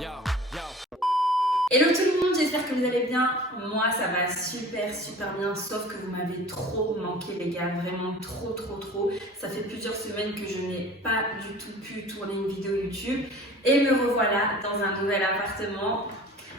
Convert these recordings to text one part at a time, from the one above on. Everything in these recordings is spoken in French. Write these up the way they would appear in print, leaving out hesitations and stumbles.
Hello tout le monde, j'espère que vous allez bien. Moi ça va super bien, sauf que vous m'avez trop manqué les gars, vraiment trop. Ça fait plusieurs semaines que je n'ai pas du tout pu tourner une vidéo YouTube et me revoilà dans un nouvel appartement.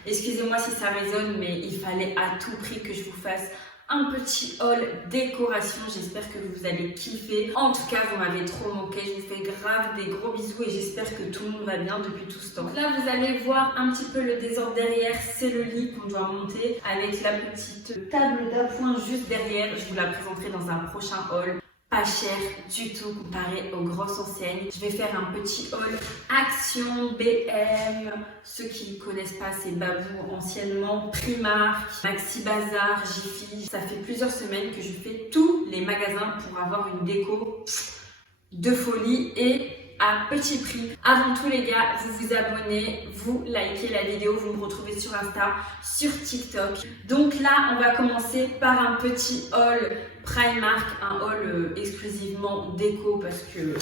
Excusez-moi si ça résonne, mais il fallait à tout prix que je vous fasse un petit haul décoration. J'espère que vous allez kiffer. En tout cas, vous m'avez trop manqué. Je vous fais grave des gros bisous et j'espère que tout le monde va bien depuis tout ce temps. Donc là, vous allez voir un petit peu le désordre derrière. C'est le lit qu'on doit monter avec la petite table d'appoint juste derrière. Je vous la présenterai dans un prochain haul. Pas cher du tout comparé aux grosses enseignes. Je vais faire un petit haul Action, BM. Ceux qui ne connaissent pas, c'est Babou anciennement, Primark, Maxi Bazar, Jiffy. Ça fait plusieurs semaines que je fais tous les magasins pour avoir une déco de folie et à petit prix. Avant tout les gars, vous vous abonnez, vous likez la vidéo, vous me retrouvez sur Insta, sur TikTok. Donc là, on va commencer par un petit haul Primark, un haul exclusivement déco parce que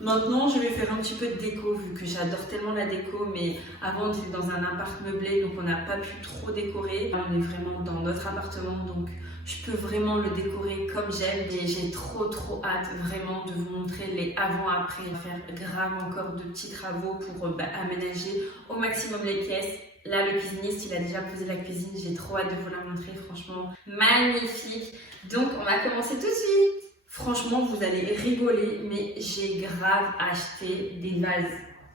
maintenant je vais faire un petit peu de déco vu que j'adore tellement la déco, mais avant on était dans un appart meublé donc on n'a pas pu trop décorer. Là, on est vraiment dans notre appartement donc je peux vraiment le décorer comme j'aime et j'ai trop hâte vraiment de vous montrer les avant-après, faire grave encore de petits travaux pour aménager au maximum les pièces. Là, le cuisiniste, il a déjà posé la cuisine. J'ai trop hâte de vous la montrer. Franchement, magnifique. Donc, on va commencer tout de suite. Franchement, vous allez rigoler, mais j'ai grave acheté des vases.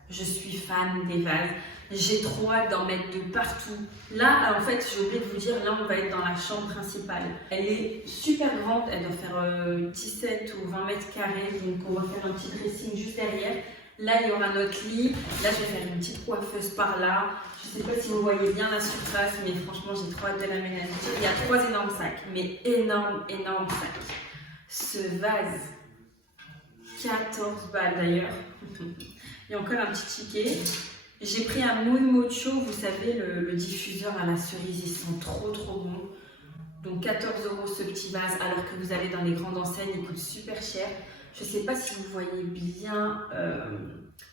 Je suis fan des vases. J'ai trop hâte d'en mettre de partout. Là, en fait, j'ai oublié de vous dire, là, on va être dans la chambre principale. Elle est super grande. Elle doit faire 17 ou 20 mètres carrés. Donc, on va faire un petit dressing juste derrière. Là, il y aura notre lit. Là, je vais faire une petite coiffeuse par là. Je ne sais pas si vous voyez bien la surface, mais franchement, j'ai trop hâte de l'aménager. Il y a 3 énormes sacs, mais énormes sacs. Ce vase, 14 balles d'ailleurs. Il y a encore un petit ticket. J'ai pris un Muy Mocho, vous savez, le diffuseur à la cerise. Ils sont trop bons. Donc 14 € ce petit vase, alors que vous allez dans les grandes enseignes, il coûte super cher. Je ne sais pas si vous voyez bien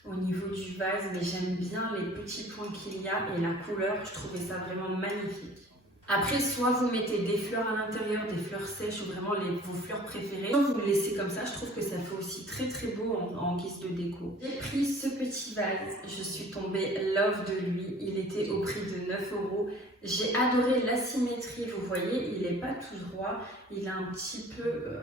au niveau du vase, mais j'aime bien les petits points qu'il y a et la couleur, je trouvais ça vraiment magnifique. Après, soit vous mettez des fleurs à l'intérieur, des fleurs sèches ou vraiment vos fleurs préférées, soit vous le laissez comme ça, je trouve que ça fait aussi très beau en guise de déco. J'ai pris ce petit vase, je suis tombée love de lui, il était au prix de 9 €. J'ai adoré la symétrie, vous voyez, il n'est pas tout droit, il a un petit peu,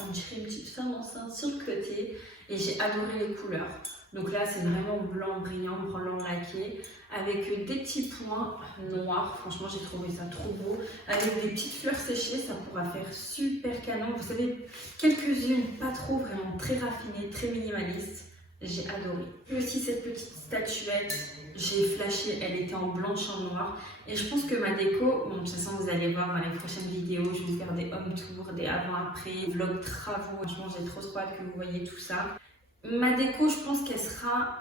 on dirait une petite femme enceinte sur le côté et j'ai adoré les couleurs. Donc là, c'est vraiment blanc brillant, blanc laqué, avec des petits points noirs. Franchement, j'ai trouvé ça trop beau. Avec des petites fleurs séchées, ça pourra faire super canon. Vous savez, quelques-unes, pas trop, vraiment très raffinées, très minimalistes. J'ai adoré. Et aussi cette petite statuette, j'ai flashé, elle était en blanche en noir. Et je pense que ma déco, bon, de toute façon vous allez voir dans les prochaines vidéos, je vais vous faire des home tours, des avant-après, vlog travaux. Franchement, j'ai trop hâte que vous voyez tout ça. Ma déco, je pense qu'elle sera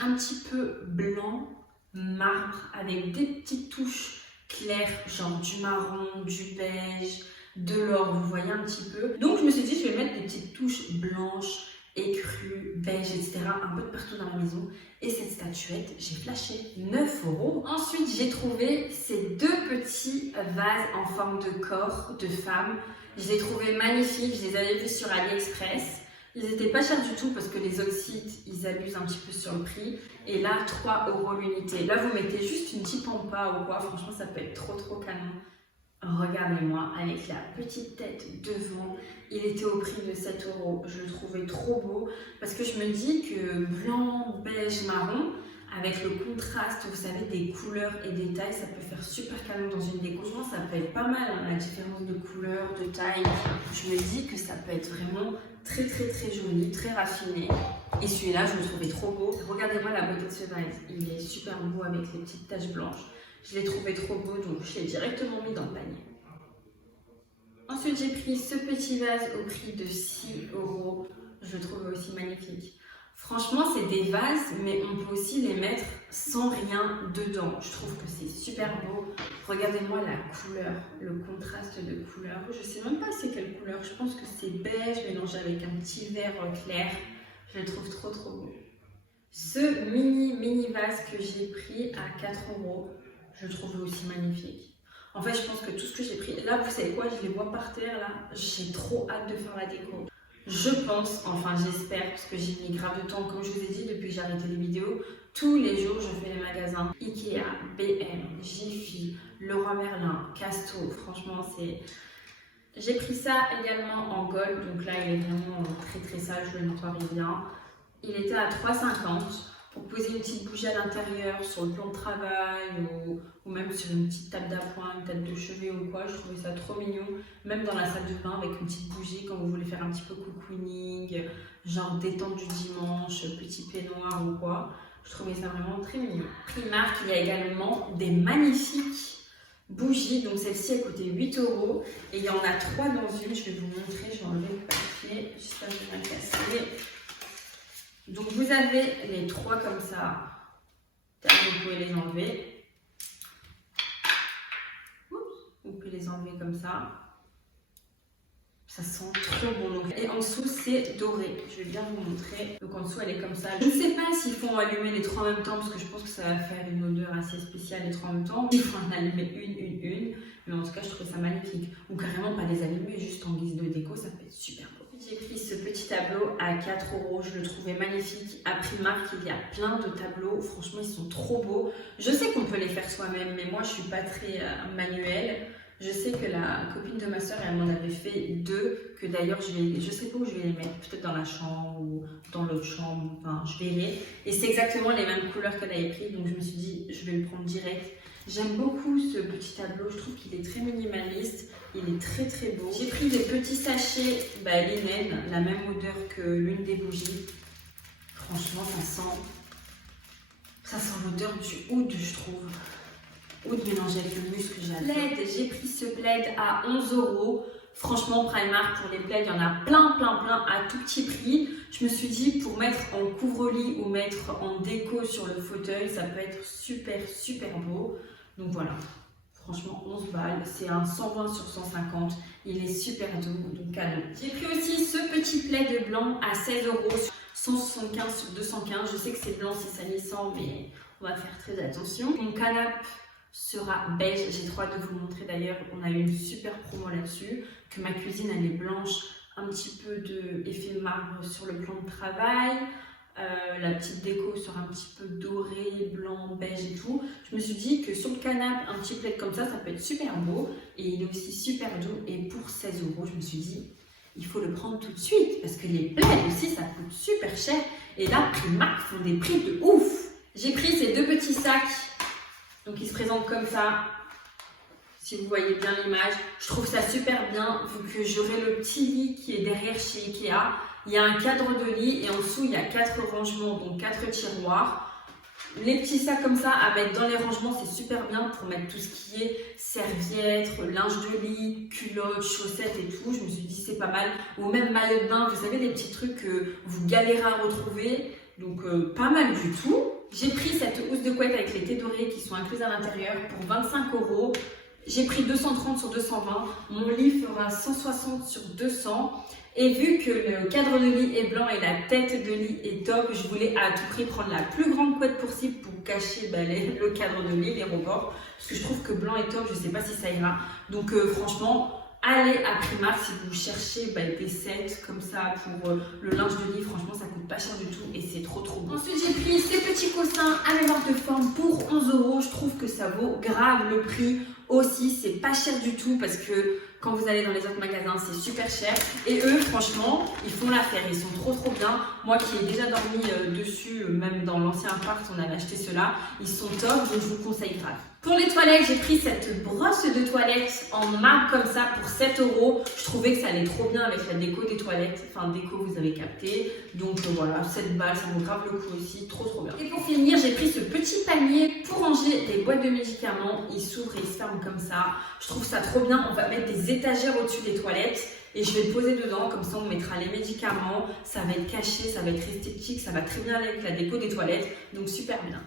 un petit peu blanc, marbre, avec des petites touches claires, genre du marron, du beige, de l'or, vous voyez un petit peu. Donc je me suis dit, je vais mettre des petites touches blanches, écru, beige, etc. un peu de partout dans la maison. Et cette statuette, j'ai flashé 9 €. Ensuite, j'ai trouvé ces deux petits vases en forme de corps de femme. Je les trouvais magnifiques, je les avais vus sur AliExpress. Ils n'étaient pas chers du tout parce que les autres sites, ils abusent un petit peu sur le prix. Et là, 3 € l'unité. Là, vous mettez juste une petite pampa ou quoi. Franchement, ça peut être trop canon. Regardez-moi, avec la petite tête devant, il était au prix de 7 €. Je le trouvais trop beau parce que je me dis que blanc, beige, marron, avec le contraste, vous savez, des couleurs et des tailles, ça peut faire super canon dans une déco. Franchement, ça peut être pas mal, hein, la différence de couleur, de taille. Je me dis que ça peut être vraiment très joli, très raffiné. Et celui-là, je le trouvais trop beau. Regardez-moi la beauté de ce vase. Il est super beau avec les petites taches blanches. Je l'ai trouvé trop beau, donc je l'ai directement mis dans le panier. Ensuite, j'ai pris ce petit vase au prix de 6 €. Je le trouve aussi magnifique. Franchement, c'est des vases, mais on peut aussi les mettre sans rien dedans. Je trouve que c'est super beau. Regardez-moi la couleur, le contraste de couleur. Je sais même pas c'est quelle couleur. Je pense que c'est beige mélangé avec un petit vert clair. Je le trouve trop beau. Ce mini vase que j'ai pris à 4 €, je le trouve aussi magnifique. En fait, je pense que tout ce que j'ai pris, là, vous savez quoi, je les vois par terre, là, j'ai trop hâte de faire la déco. Je pense, enfin j'espère, parce que j'ai mis grave de temps, comme je vous ai dit, depuis que j'ai arrêté les vidéos, tous les jours je fais les magasins Ikea, BM, Jiffy, Leroy Merlin, Casto, franchement c'est... J'ai pris ça également en gold, donc là il est vraiment très sage, je le nettoierai bien. Il était à 3,50 € pour poser une petite bougie à l'intérieur sur le plan de travail ou même sur une petite table d'appoint, une table de chevet ou quoi. Je trouvais ça trop mignon, même dans la salle de bain avec une petite bougie quand vous voulez faire un petit peu cocooning, genre détente du dimanche, petit peignoir ou quoi. Je trouvais ça vraiment très mignon. Primark, il y a également des magnifiques bougies, donc celle-ci a coûté 8 € et il y en a 3 dans une. Je vais vous montrer, je vais enlever le papier, j'espère que je vais pas le casser. Donc vous avez les 3 comme ça, vous pouvez les enlever. Vous pouvez les enlever comme ça. Ça sent trop bon. Donc. Et en dessous c'est doré, je vais bien vous montrer. Donc en dessous elle est comme ça. Je ne sais pas s'il faut allumer les 3 en même temps parce que je pense que ça va faire une odeur assez spéciale les 3 en même temps. Il faut en allumer une. Mais en tout cas je trouve ça magnifique. Ou carrément pas les allumer, juste en guise de déco, ça peut être super beau. J'ai pris ce petit tableau à 4 €, je le trouvais magnifique. À Primark, il y a plein de tableaux, franchement ils sont trop beaux. Je sais qu'on peut les faire soi-même, mais moi je suis pas très manuelle. Je sais que la copine de ma soeur, elle m'en avait fait 2, que d'ailleurs je sais pas où je vais les mettre, peut-être dans la chambre ou dans l'autre chambre, enfin je verrai. Et c'est exactement les mêmes couleurs qu'elle avait pris, donc je me suis dit je vais le prendre direct. J'aime beaucoup ce petit tableau, je trouve qu'il est très minimaliste, il est très beau. J'ai pris des petits sachets linen, la même odeur que l'une des bougies. Franchement, ça sent l'odeur du oud, je trouve. Oud mélangé avec le muscle, j'adore. Plaid, j'ai pris ce plaid à 11 €. Franchement, Primark, pour les plaids, il y en a plein à tout petit prix. Je me suis dit, pour mettre en couvre-lit ou mettre en déco sur le fauteuil, ça peut être super beau. Donc voilà, franchement 11 balles, c'est un 120 sur 150, il est super doux, donc canon. J'ai pris aussi ce petit plaid blanc à 16 €, 175 sur 215, je sais que c'est blanc, c'est salissant, mais on va faire très attention. Mon canapé sera beige, j'ai trop hâte de vous le montrer d'ailleurs, on a eu une super promo là-dessus, que ma cuisine elle est blanche, un petit peu d'effet marbre sur le plan de travail. La petite déco sera un petit peu doré, blanc, beige et tout. Je me suis dit que sur le canapé, un petit plaid comme ça peut être super beau. Et il est aussi super doux. Et pour 16 €, je me suis dit, il faut le prendre tout de suite. Parce que les plaids aussi, ça coûte super cher. Et là, Primark font des prix de ouf. J'ai pris ces 2 petits sacs. Donc ils se présentent comme ça. Si vous voyez bien l'image. Je trouve ça super bien, vu que j'aurai le petit lit qui est derrière chez Ikea. Il y a un cadre de lit et en dessous il y a 4 rangements, donc 4 tiroirs. Les petits sacs comme ça à mettre dans les rangements, c'est super bien pour mettre tout ce qui est serviettes, linge de lit, culottes, chaussettes et tout. Je me suis dit c'est pas mal. Ou même maillot de bain, vous savez, des petits trucs que vous galérez à retrouver. Donc pas mal du tout. J'ai pris cette housse de couette avec les thés dorés qui sont incluses à l'intérieur pour 25 €. J'ai pris 230 sur 220. Mon lit fera 160 sur 200. Et vu que le cadre de lit est blanc et la tête de lit est top, je voulais à tout prix prendre la plus grande couette possible pour cacher le cadre de lit, les rebords. Parce que je trouve que blanc est top, je ne sais pas si ça ira. Donc franchement, allez à Primark si vous cherchez des sets comme ça pour le linge de lit. Franchement, ça coûte pas cher du tout et c'est trop beau. Ensuite, j'ai pris ces petits coussins à mémoire de forme pour 11 €. Je trouve que ça vaut grave le prix aussi. C'est pas cher du tout parce que quand vous allez dans les autres magasins, c'est super cher. Et eux, franchement, ils font l'affaire. Ils sont trop bien. Moi qui ai déjà dormi dessus, même dans l'ancien appart, on avait acheté ceux-là. Ils sont top, donc je vous conseille grave. Pour les toilettes, j'ai pris cette brosse de toilette en marbre comme ça pour 7 €. Je trouvais que ça allait trop bien avec la déco des toilettes. Enfin, déco, vous avez capté. Donc voilà, 7 balles, ça vaut grave le coup aussi. Trop bien. Et pour finir, j'ai pris ce petit panier pour ranger les boîtes de médicaments. Il s'ouvre et il se ferme comme ça. Je trouve ça trop bien. On va mettre des étagères au-dessus des toilettes. Et je vais le poser dedans, comme ça on mettra les médicaments. Ça va être caché, ça va être esthétique, ça va très bien avec la déco des toilettes. Donc super bien.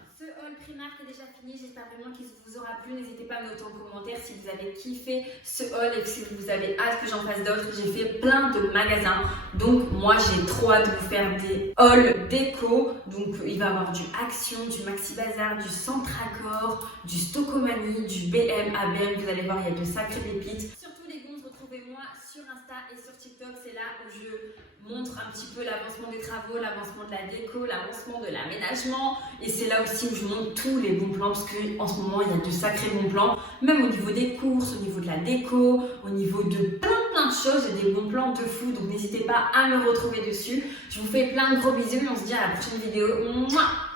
Primark est déjà fini, j'espère vraiment qu'il vous aura plu. N'hésitez pas à me noter en commentaire si vous avez kiffé ce haul et si vous avez hâte que j'en fasse d'autres. J'ai fait plein de magasins, donc moi j'ai trop hâte de vous faire des hauls déco. Donc il va y avoir du Action, du Maxi Bazar, du Centracor, du Stocomanie, du BM, ABM. Vous allez voir, il y a de sacrées pépites. Surtout les bons, retrouvez-moi sur Insta et sur TikTok. C'est là où je montre un petit peu l'avancement des travaux, l'avancement de la déco, l'avancement de l'aménagement. Et c'est là aussi où je montre tous les bons plans parce qu'en ce moment, il y a de sacrés bons plans. Même au niveau des courses, au niveau de la déco, au niveau de plein de choses. Il y a des bons plans de fou. Donc n'hésitez pas à me retrouver dessus. Je vous fais plein de gros bisous et on se dit à la prochaine vidéo. Mouah.